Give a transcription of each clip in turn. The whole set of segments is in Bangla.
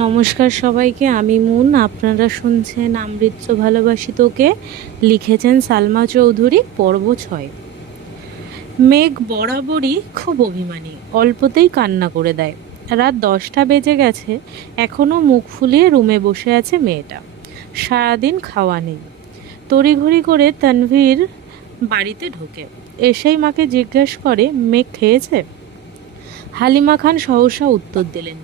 নমস্কার সবাইকে, আমি মুন। আপনারা শুনছেন আমৃত্য ভালোবাসি তোকে, লিখেছেন সালমা চৌধুরী। পর্ব 6। মেঘ বরাবরই খুব অভিমানী, অল্পতেই কান্না করে দেয়। রাত 10টা বেজে গেছে, এখনও মুখ ফুলিয়ে রুমে বসে আছে মেয়েটা। সারাদিন খাওয়া নেই। তড়িঘড়ি করে তানভীর বাড়িতে ঢোকে। এসেই মাকে জিজ্ঞেস করে, মেঘ খেয়েছে? হালিমা খান সহসা উত্তর দিলেন,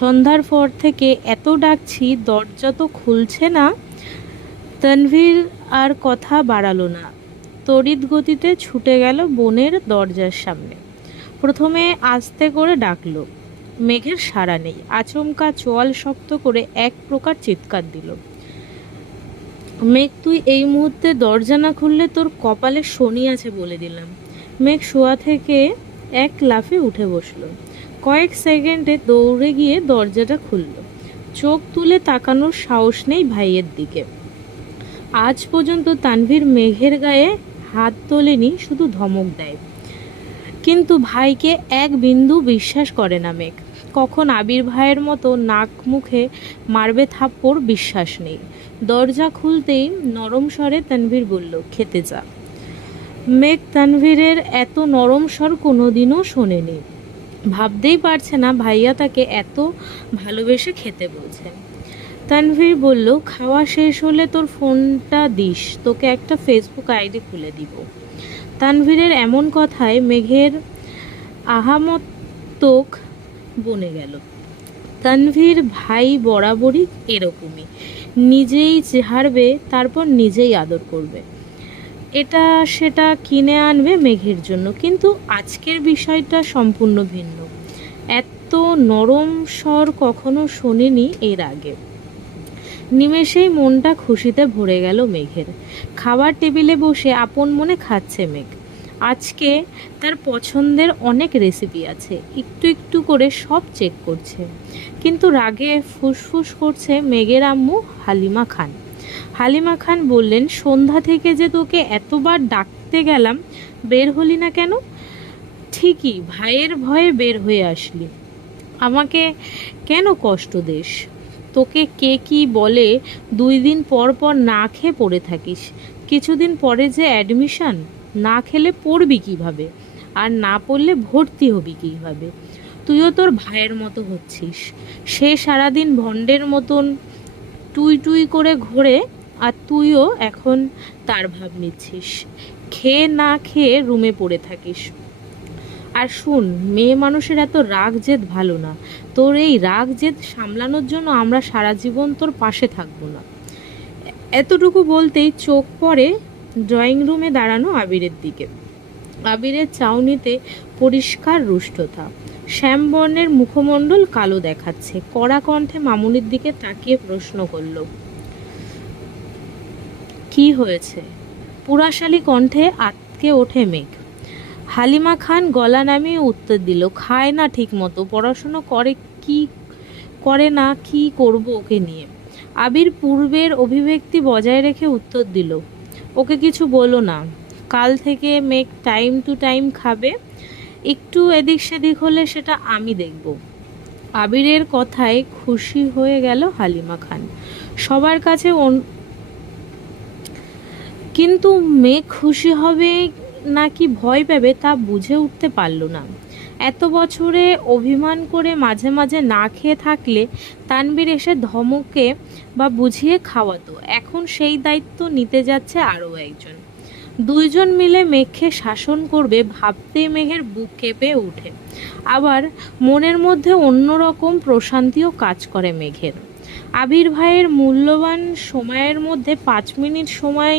সন্ধ্যার পর থেকে এত ডাকছি, দরজা তো খুলছে না। তানভীর আর কথা বাড়ালো না, তড়িৎ গতিতে ছুটে গেল বোনের দরজার সামনে। প্রথমে আস্তে করে ডাকলো, মেঘের সাড়া নেই। আচমকা চোয়াল শক্ত করে এক প্রকার চিৎকার দিল, মেঘ তুই এই মুহূর্তে দরজা না খুললে তোর কপালে শনি আছে বলে দিলাম। মেঘ শোয়া থেকে এক লাফে উঠে বসলো। কয়েক সেকেন্ডে দৌড়ে গিয়ে দরজাটা খুলল। চোখ তুলে তাকানোর সাহস নেই ভাইয়ের দিকে। আজ পর্যন্ত তানভীর মেঘের গায়ে হাত তোলেনি, শুধু ধমক দেয়। কিন্তু ভাইকে এক বিন্দু বিশ্বাস করে না মেঘ। কখন আবির ভাইয়ের মতো নাক মুখে মারবে থাপ্পড় বিশ্বাস নেই। দরজা খুলতেই নরম স্বরে তানভীর বলল, খেতে যা। মেঘ তানভীরের এত নরম স্বর কোনোদিনও শোনেনি। ভাবতেই পারছে না ভাইয়া তাকে এত ভালোবেসে খেতে বলছে। তানভীর বলল, খাওয়া শেষ হলে তোর ফোনটা দিস, তোকে একটা ফেসবুক আইডি খুলে দিব। তানভীরের এমন কথায় মেঘের আহামতক বনে গেল। তানভীর ভাই বরাবরই এরকমই, নিজেই হারবে, তারপর নিজেই আদর করবে। এটা সেটা কিনে আনবে মেঘের জন্য। কিন্তু আজকের বিষয়টা সম্পূর্ণ ভিন্ন। এত নরম স্বর কখনো শোনেনি এর আগে। নিমেষেই মনটা খুশিতে ভরে গেল মেঘের। খাবার টেবিলে বসে আপন মনে খাচ্ছে মেঘ। আজকে তার পছন্দের অনেক রেসিপি আছে, একটু একটু করে সব চেক করছে। কিন্তু রাগে ফুসফুস করছে মেঘের আম্মু হালিমা খান। হালিমা খান বললেন, সন্ধ্যা থেকে যে তোকে এতবার ডাকতে গেলাম, বের হলি না কেন? ঠিকই, ভাইয়ের ভয়ে বের হয়ে আসলি। আমাকে কেন কষ্ট দেস? তোকে কে কি বলে 2 দিন পর পর না খেয়ে পড়ে থাকিস? কিছুদিন পরে যে অ্যাডমিশন, না খেলে পড়বি কিভাবে? আর না পড়লে ভর্তি হবি কিভাবে? তুইও তোর ভাইয়ের মতো হচ্ছিস। সে সারাদিন ভণ্ডের মতন টুই টুই করে ঘোরে, আর তুইও এখন তার ভাব নিচ্ছিস। খেয়ে না খেয়ে রুমে পড়ে থাকিস। আর শুন, মেয়ে মানুষের এত রাগ জেদ ভালো না। তোর এই রাগ জেদ সামলানোর জন্য আমরা সারা জীবন তোর পাশে থাকবো না। এতটুকু বলতেই চোখ পড়ে ড্রয়িং রুমে দাঁড়ানো আবিরের দিকে। আবিরের চাউনিতে পরিষ্কার রুষ্টতা, শ্যামবর্ণের মুখমণ্ডল কালো দেখাচ্ছে। কড়া কণ্ঠে মামুনির দিকে তাকিয়ে প্রশ্ন করল, কি হয়েছে? পুরাশালী কণ্ঠে আটকে ওঠে মেঘ। হালিমা খান গলা নামিয়ে উত্তর দিল, খায় না ঠিক মতো, পড়াশুনো করে না, কি করব ওকে নিয়ে। আবির পূর্বের অভিব্যক্তি বজায় রেখে উত্তর দিল, ওকে কিছু বলো না। কাল থেকে মেঘ টাইম টু টাইম খাবে, একটু এদিক সেদিক হলে সেটা আমি দেখব। আবিরের কথায় খুশি হয়ে গেল হালিমা খান। সবার কাছে কিন্তু মেঘ খুশি হবে নাকি ভয় পাবে তা বুঝে উঠতে পারল না। এত বছরে অভিমান করে মাঝে মাঝে না খেয়ে থাকলে তানভীর এসে ধমকে বা বুঝিয়ে খাওয়াতো। এখন সেই দায়িত্ব নিতে যাচ্ছে আরও একজন। 2জন মিলে মেঘকে শাসন করবে ভাবতেই মেঘের বুক কেঁপে ওঠে। আবার মনের মধ্যে অন্যরকম প্রশান্তিও কাজ করে মেঘের। আবির ভাইয়ের মূল্যবান সময়ের মধ্যে 5 মিনিট সময়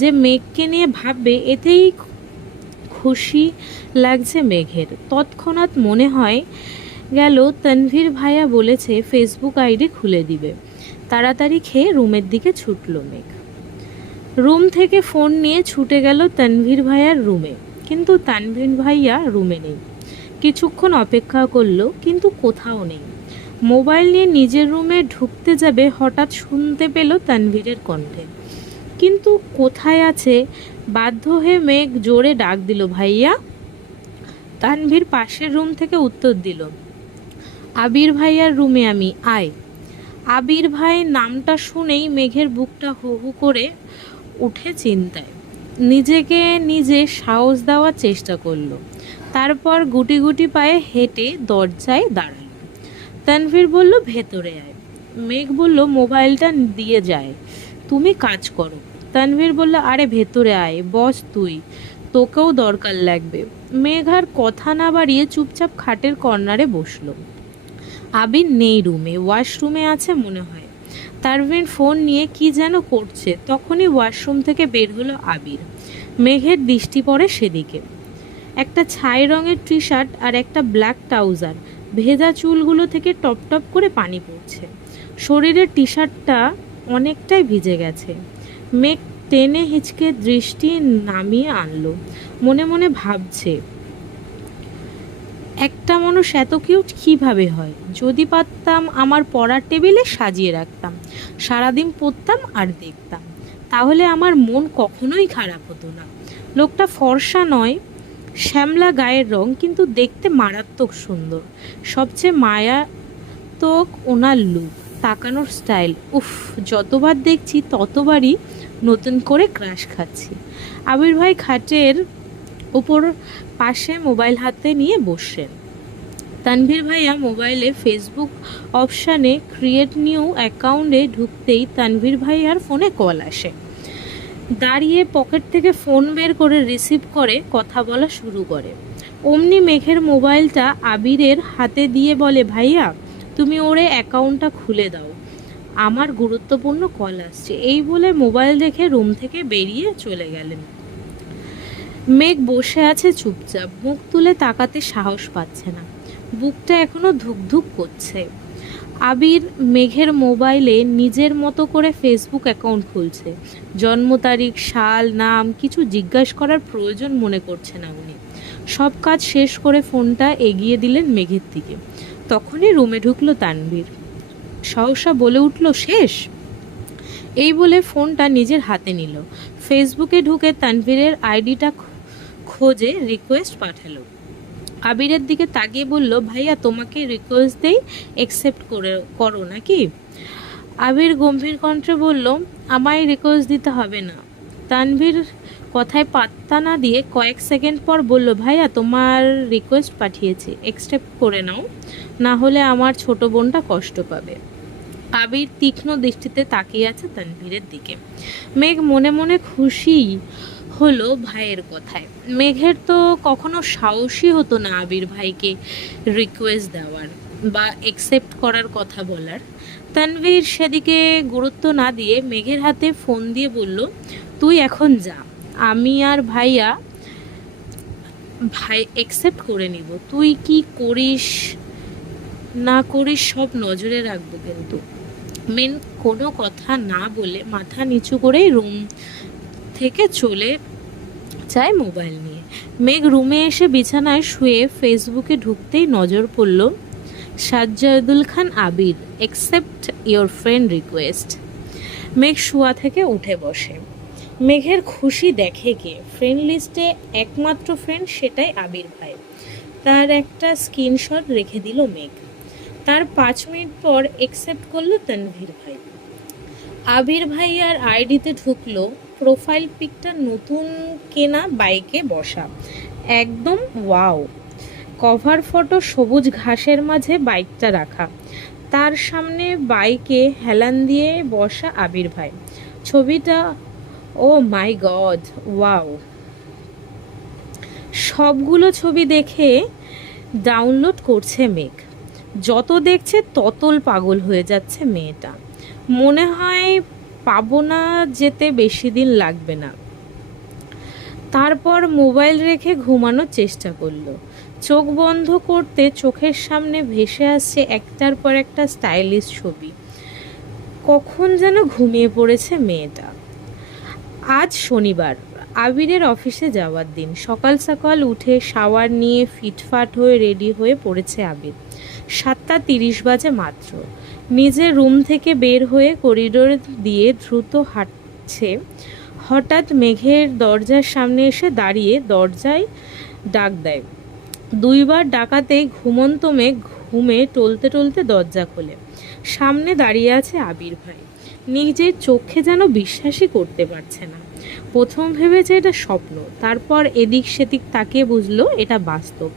যে মেঘকে নিয়ে ভাববে, এতেই খুশি লাগছে মেঘের। তৎক্ষণাৎ মনে হয় গেল তানভীর ভাইয়া বলেছে ফেসবুক আইডি খুলে দিবে। তাড়াতাড়ি খেয়ে রুমের দিকে ছুটল মেঘ। রুম থেকে ফোন নিয়ে ছুটে গেল তানভীর ভাইয়ার রুমে, কিন্তু তানভীর ভাইয়া রুমে নেই। কিছুক্ষণ অপেক্ষা করলো, কিন্তু কোথাও নেই। মোবাইল নিয়ে নিজের রুমে ঢুকতে যাবে, হঠাৎ শুনতে পেল তানভীরের কণ্ঠে। কিন্তু কোথায় আছে? বাধ্য হয়ে মেঘ জোরে ডাক দিল, ভাইয়া। তানভীর পাশের রুম থেকে উত্তর দিল, আবির ভাইয়ার রুমে আমি, আয়। আবির ভাই নামটা শুনেই মেঘের বুকটা হু হু করে উঠে চিন্তায়। নিজেকে নিজে সাহস দেওয়ার চেষ্টা করলো। তারপর গুটি গুটি পায়ে হেঁটে দরজায় দাঁড়ালো। তানভীর বলল, ভেতরে আয়। মেঘ বলল, মোবাইলটা দিয়ে যায়, তুমি কাজ করো। তানভীর বলল, আরে ভেতরে আয়, বস তুই, তোকেও দরকার লাগবে। মেঘ আর কথা না বাড়িয়ে চুপচাপ খাটের কর্নারে বসলো। আবির নেই রুমে, ওয়াশরুমে আছে মনে হয়। তানভীর ফোন নিয়ে কি যেন করছে, তখনই ওয়াশরুম থেকে বের হলো আবির। মেঘের দৃষ্টি পড়ে সেদিকে। একটা ছাই রঙের টি শার্ট আর একটা ব্ল্যাক ট্রাউজার, ভেজা চুলগুলো থেকে টপ টপ করে পানি পড়ছে। শরীরের টি শার্টটা অনেকটাই ভিজে গেছে। মেঘ টেনে হিচকে দৃষ্টি নামিয়ে আনলো। মনে মনে ভাবছে, একটা মানুষ এত কিউট কীভাবে হয়? যদি পারতাম আমার পড়ার টেবিলে সাজিয়ে রাখতাম, সারাদিন পড়তাম আর দেখতাম, তাহলে আমার মন কখনোই খারাপ হতো না। লোকটা ফর্সা নয়, শ্যামলা গায়ের রং, কিন্তু দেখতে মারাত্মক সুন্দর। সবচেয়ে মারাত্মক ওনার লুক, তাকানোর স্টাইল। উফ, যতবার দেখছি ততবারই নতুন করে ক্রাশ খাচ্ছি। আবির ভাই খাটের ওপর পাশে মোবাইল হাতে নিয়ে বসছেন। তানভীর ভাইয়া মোবাইলে ফেসবুক অপশানে ক্রিয়েট নিউ অ্যাকাউন্টে ঢুকতেই তানভীর ভাইয়ার ফোনে কল আসে। দাঁড়িয়ে পকেট থেকে ফোন বের করে রিসিভ করে কথা বলা শুরু করে। অমনি মেঘের মোবাইলটা আবিরের হাতে দিয়ে বলে, ভাইয়া তুমি ওরে অ্যাকাউন্টটা খুলে দাও, আমার গুরুত্বপূর্ণ কল আসছে। এই বলে মোবাইল রেখে রুম থেকে বেরিয়ে চলে গেলেন। মেঘ বসে আছে চুপচাপ, মুখ তুলে তাকাতে সাহস পাচ্ছে না, বুকটা এখনো ধুকধুক করছে। আবির মেঘের মোবাইলে নিজের মতো করে ফেসবুক অ্যাকাউন্ট খুলছে। জন্ম তারিখ, সাল, নাম কিছু জিজ্ঞাসা করার প্রয়োজন মনে করছে না উনি। সব কাজ শেষ করে ফোনটা এগিয়ে দিলেন মেঘের দিকে। তখনই রুমে ঢুকলো তানভীর। সহসা বলে উঠল, শেষ? এই বলে ফোনটা নিজের হাতে নিল। ফেসবুকে ঢুকে তানভীরের আইডিটা খোঁজে রিকোয়েস্ট পাঠালো। আবিরের দিকে তাকিয়ে বলল, ভাইয়া তোমাকে রিকোয়েস্ট দেই, অ্যাকসেপ্ট করো নাকি? আবির গম্ভীর কণ্ঠে বলল, আমায় রিকোয়েস্ট দিতে হবে না। তানভীর কথায় পাত্তা না দিয়ে কয়েক সেকেন্ড পর বলল, ভাইয়া তোমার রিকোয়েস্ট পাঠিয়েছি, অ্যাকসেপ্ট করে নাও, না হলে আমার ছোট বোনটা কষ্ট পাবে। আবির তীক্ষ্ণ দৃষ্টিতে তাকিয়ে আছে তানভীরের দিকে। মেঘ মনে মনে খুশি হলো ভাইয়ের কথায়। মেঘের তো কখনো সাহসী হতো না আবির ভাইকে রিকোয়েস্ট দেওয়ার বা অ্যাকসেপ্ট করার কথা বলার। তানভীর সেদিকে গুরুত্ব না দিয়ে মেঘের হাতে ফোন দিয়ে বলল, তুই এখন যা, আমি আর ভাই অ্যাকসেপ্ট করে নিব, তুই কি করিস না করিস সব নজরে রাখবো। কিন্তু মেন কোনো কথা না বলে মাথা নিচু করেই রুম থেকে চলে যায় মোবাইল নিয়ে। মেঘ রুমে এসে বিছানায় শুয়ে ফেসবুকে ঢুকতেই নজর পড়ল, সাজ্জাদুল খান আবির, অ্যাকসেপ্ট ইয়োর ফ্রেন্ড রিকোয়েস্ট। মেঘ শোয়া থেকে উঠে বসে। মেঘের খুশি দেখে কে, ফ্রেন্ড লিস্টে একমাত্র ফ্রেন্ড সেটাই আবির ভাই। তার একটা স্ক্রিনশট রেখে দিল মেঘ। তার 5 মিনিট পর অ্যাকসেপ্ট করলো তানভীর ভাই। আবির ভাই আর আইডিতে ঢুকলো। প্রোফাইল পিকটা নতুন কেনা বাইকে বসা, একদম ওয়াও। কভার ফটো সবুজ ঘাসের মাঝে বাইকটা রাখা, তার সামনে বাইকে হেলান দিয়ে বসা আবির ভাই। ছবিটা, ও মাই গড, ওয়াও। সবগুলো ছবি দেখে ডাউনলোড করছে মেঘ। যত দেখছে ততল পাগল হয়ে যাচ্ছে মেয়েটা। মনে হয় পাবো না যেতে বেশি দিন লাগবে না। তারপর মোবাইল রেখে ঘুমানোর চেষ্টা করলো। চোখ বন্ধ করতে চোখের সামনে ভেসে আসছে একটার পর একটা স্টাইলিশ ছবি। কখন যেন ঘুমিয়ে পড়েছে মেয়েটা। আজ শনিবার, আবিরের অফিসে যাওয়ার দিন। সকাল সকাল উঠে শাওয়ার নিয়ে ফিটফাট হয়ে রেডি হয়ে পড়েছে আবির। 7:30 বাজে মাত্র। নিজের রুম থেকে বের হয়ে করিডোর দিয়ে দ্রুত হাঁটছে। হঠাৎ মেঘের দরজার সামনে এসে দাঁড়িয়ে দরজায় ডাক দেয়। 2বার ডাকাতেই ঘুমন্ত মেঘ ঘুমে টলতে টলতে দরজা খোলে। সামনে দাঁড়িয়ে আছে আবির ভাই। নিজের চোখে যেন বিশ্বাসই করতে পারছে না। প্রথম ভেবেছে এটা স্বপ্ন, তারপর এদিক সেদিক তাকিয়ে বুঝলো এটা বাস্তব।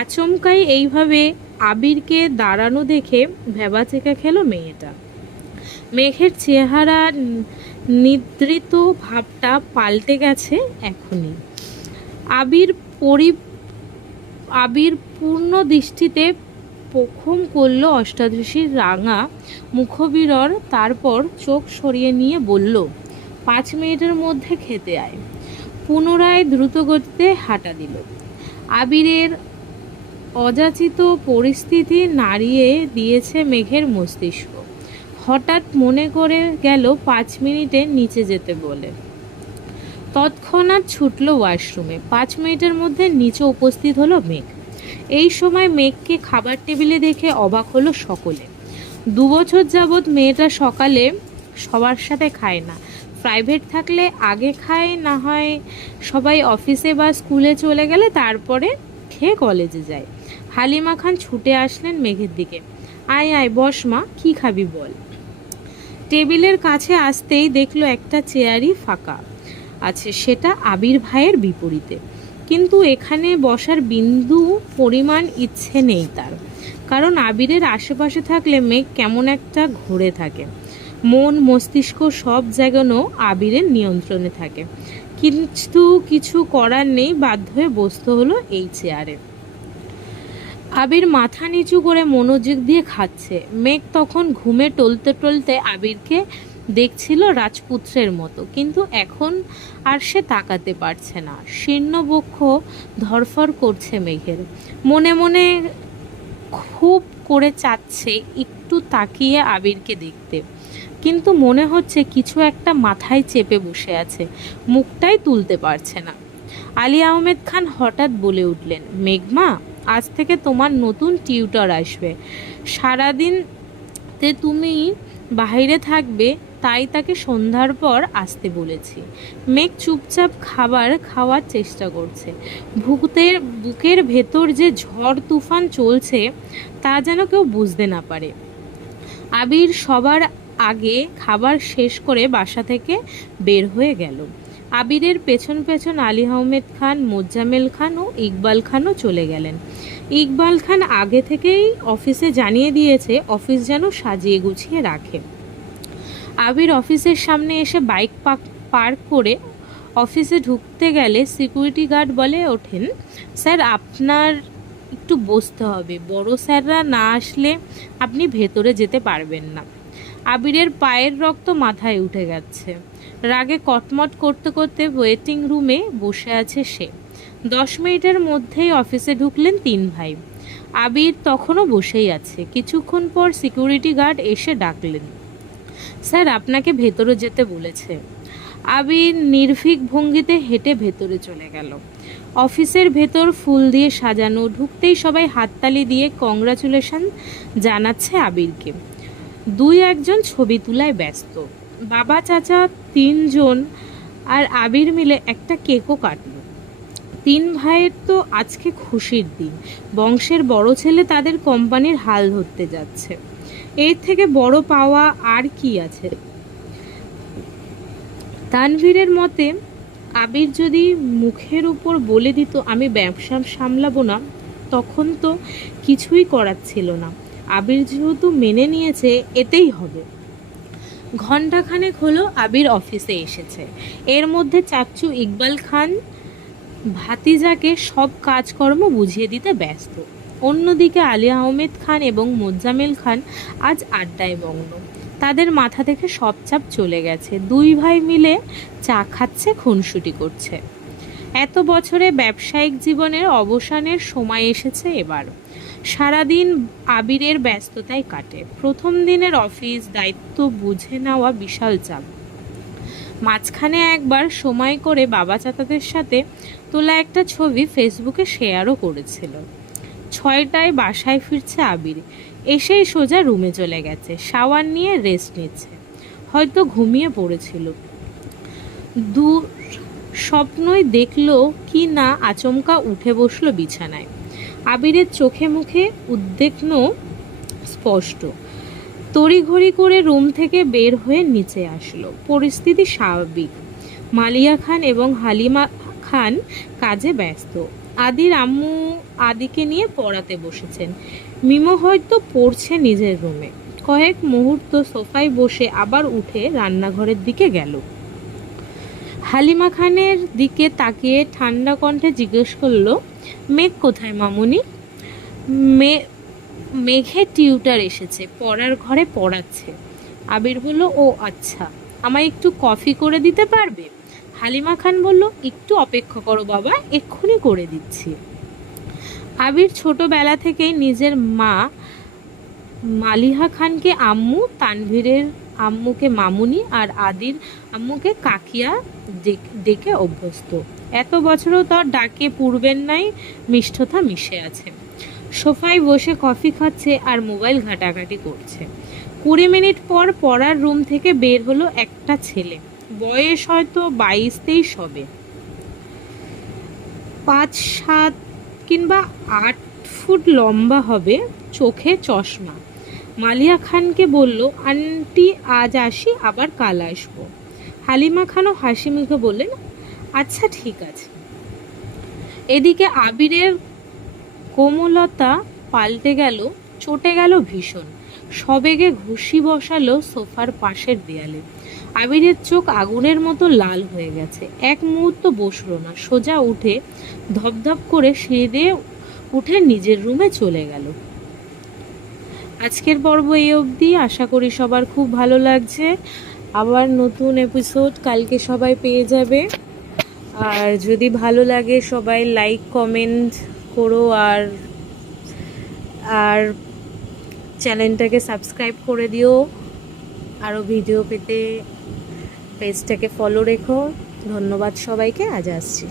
আচমকাই এইভাবে আবিরকে দাঁড়ানো দেখে ভ্যাবাচেকা খেলো মেয়েটা। মেঘের চেহারা নিদ্রিত ভাবটা পাল্টে গেছে এখনই। আবির পরি আবির পূর্ণ দৃষ্টিতে প্রখম করল অষ্টাদশীর রাঙা মুখবিরর, তারপর চোখ সরিয়ে নিয়ে বলল, 5 মিনিটের মধ্যে খেতে আয়। পুনরায় দ্রুতগতিতে হাঁটা দিল। আবিরের অযাচিত পরিস্থিতি নাড়িয়ে দিয়েছে মেঘের মস্তিষ্ক। হঠাৎ মনে করে গেল 5 মিনিটে নিচে যেতে বলে। তৎক্ষণাৎ ছুটল ওয়াশরুমে। 5 মিনিটের মধ্যে নিচে উপস্থিত হলো মেঘ। এই সময় মেঘকে খাবার টেবিলে দেখে অবাক হলো সকলে। 2 বছর যাবৎ মেয়েটা সকালে সবার সাথে খায় না। প্রাইভেট থাকলে আগে খায়, না হয় সবাই অফিসে বা স্কুলে চলে গেলে তারপরে খেয়ে কলেজে যায়। হালিমা খান ছুটে আসলেন মেঘের দিকে। আয় আয় বস মা, কি খাবি বল। টেবিলের কাছে আসতেই দেখলো একটা চেয়ারই ফাঁকা আছে, সেটা আবির ভাইয়ের বিপরীতে। কিন্তু এখানে বসার বিন্দু পরিমাণ ইচ্ছে নেই তার, কারণ আবিরের আশেপাশে থাকলে মেঘ কেমন একটা ঘুরে থাকে। মন মস্তিষ্ক সব জায়গানো আবিরের নিয়ন্ত্রণে থাকে। কিন্তু কিছু করার নেই, বাধ্য হয়ে বসতে হলো এই চেয়ারে। আবির মাথা নিচু করে মনোযোগ দিয়ে খাচ্ছে। মেঘ তখন ঘুমে টলতে টলতে আবিরকে দেখছিল রাজপুত্রের মতো, কিন্তু এখন আর সে তাকাতে পারছে না। শীর্ণ বক্ষ ধরফর করছে মেঘের। মনে মনে খুব করে চাচ্ছে একটু তাকিয়ে আবিরকে দেখতে, কিন্তু মনে হচ্ছে কিছু একটা মাথায় চেপে বসে আছে, মুখটাই তুলতে পারছে না। আলী আহমেদ খান হঠাৎ বলে উঠলেন, মেঘমা, আজ থেকে তোমার নতুন টিউটর আসবে। সারাদিনতে তুমি বাইরে থাকবে, তাই তাকে সন্ধ্যার পর আসতে বলেছি। মেঘ চুপচাপ খাবার খাওয়ার চেষ্টা করছে। বুকের ভেতর যে ঝড় তুফান চলছে তা যেন কেউ বুঝতে না পারে। আবির সবার আগে খাবার শেষ করে বাসা থেকে বের হয়ে গেল। আবিরের পেছন পেছন আলী আহমেদ খান, মোজাম্মেল খান ও ইকবাল খানও চলে গেলেন। ইকবাল খান আগে থেকেই অফিসে জানিয়ে দিয়েছে অফিস যেন সাজিয়ে গুছিয়ে রাখে। আবির অফিসের সামনে এসে বাইক পার্ক করে অফিসে ঢুকতে গেলে সিকিউরিটি গার্ড বলে ওঠেন, স্যার আপনার একটু বসতে হবে, বড় স্যাররা না আসলে আপনি ভেতরে যেতে পারবেন না। আবিরের পায়ের রক্ত মাথায় উঠে গেছে। রাগে কটমট করতে করতে ওয়েটিং রুমে বসে আছে সে। 10 মিনিটের মধ্যেই অফিসে ঢুকলেন 3 ভাই। আবির তখনও বসেই আছে। কিছুক্ষণ পর সিকিউরিটি গার্ড এসে ডাকলেন, স্যার আপনাকে ভেতরে যেতে বলেছে। আবির নির্ভীক ভঙ্গিতে হেঁটে ভেতরে চলে গেল। অফিসের ভেতর ফুল দিয়ে সাজানো। ঢুকতেই সবাই হাততালি দিয়ে কংগ্রাচুলেশন জানাচ্ছে আবিরকে। 2-1 ছবি তোলায় ব্যস্ত। বাবা চাচা 3 জন আর আবির মিলে একটা কেকও কাটলো। 3 ভাইয়ের তো আজকে খুশির দিন। বংশের বড় ছেলে তাদের কোম্পানির হাল ধরতে যাচ্ছে। এর থেকে বড় পাওয়া আর কি আছে। তানভীরের মতে, আবির যদি মুখের উপর বলে দিত আমি ব্যবসা সামলাবো না, তখন তো কিছুই করার ছিল না। আবির যেহেতু মেনে নিয়েছে, এতেই হবে। ঘণ্টাখানেক হলো আবির অফিসে এসেছে। এর মধ্যে চাচ্চু ইকবাল খান ভাতিজাকে সব কাজকর্ম বুঝিয়ে দিতে ব্যস্ত। অন্যদিকে আলী আহমেদ খান এবং মোজাম্মেল খান আজ আড্ডায় মগ্ন। তাদের মাথা থেকে সব চাপ চলে গেছে। 2 ভাই মিলে চা খাচ্ছে, খুনসুটি করছে। এত বছরে ব্যবসায়িক জীবনের অবসানের সময় এসেছে এবার। সারাদিন আবিরের ব্যস্ততায় কাটে। প্রথম দিনের অফিস দায়িত্ব বুঝে নেওয়া বিশাল চাপ। মাঝখানে একবার সময় করে বাবা চাচাদের সাথে তোলা একটা ছবি ফেসবুকে শেয়ারও করেছিল। 6টায় বাসায় ফিরছে আবির। এসেই সোজা রুমে চলে গেছে। শাওয়ার নিয়ে রেস্ট নিচ্ছে, হয়তো ঘুমিয়ে পড়েছিল। স্বপ্নই দেখলো কি না আচমকা উঠে বসলো বিছানায়। আবিরের চোখে মুখে উদ্বিগ্ন স্পষ্ট। তড়িঘড়ি করে রুম থেকে বের হয়ে নিচে আসলো। পরিস্থিতি স্বাভাবিক। মালিয়া খান এবং হালিমা খান কাজে ব্যস্ত। আদির আম্মু আদিকে নিয়ে পড়াতে বসেছেন। মিমো হয়তো পড়ছে নিজের রুমে। কয়েক মুহূর্ত সোফায় বসে আবার উঠে রান্নাঘরের দিকে গেল। হালিমা খানের দিকে তাকিয়ে ঠান্ডা কণ্ঠে জিজ্ঞেস করলো, মেঘ কোথায় মামুনি? মেঘে টিউটার এসেছে, পড়ার ঘরে পড়াচ্ছে। আবির বলল, ও আচ্ছা, আমায় একটু কফি করে দিতে পারবে? হালিমা খান বলল, একটু অপেক্ষা করো বাবা, এক্ষুনি করে দিচ্ছি। আবির ছোটবেলা থেকেই নিজের মা মালিহা খানকে আম্মু, তানভীরের আম্মুকে মামুনি আর আদির আম্মুকে কাকিয়া ডেকে অভ্যস্ত। এত বছরও তার ডাকে পূর্বের নাই মিষ্টতা মিশে আছে। সোফায় বসে কফি খাচ্ছে আর মোবাইল ঘাটাঘাটি করছে। 20 মিনিট পর পড়ার রুম থেকে বের হলো একটা ছেলে। বয়স হয়তো 22-23 হবে। 5-7 কিংবা 8 ফুট লম্বা হবে, চোখে চশমা। মালিয়া খানকে বলল, আন্টি আজ আসি, আবার কাল আসবো। হালিমা খানও হাসি মুখে বললেন, আচ্ছা ঠিক আছে। এদিকে আবিরের কোমলতা পাল্টে গেল, চটে গেল ভীষণ। সবেগে ঘুষি বসালো সোফার পাশের দেয়ালে। আবিরের চোখ আগুনের মতো লাল হয়ে গেছে। এক মুহূর্ত বসলো না, সোজা উঠে ধপধপ করে সিঁড়ি দিয়ে উঠে নিজের রুমে চলে গেল। আজকের পর্ব এই অবধি। আশা করি সবার খুব ভালো লাগছে। আবার নতুন এপিসোড কালকে সবাই পেয়ে যাবে। আর যদি ভালো লাগে সবাই লাইক কমেন্ট করো, আর চ্যানেলটাকে সাবস্ক্রাইব করে দিও। আরও ভিডিও পেতে পেজটাকে ফলো রেখো। ধন্যবাদ সবাইকে, আজ আসছি।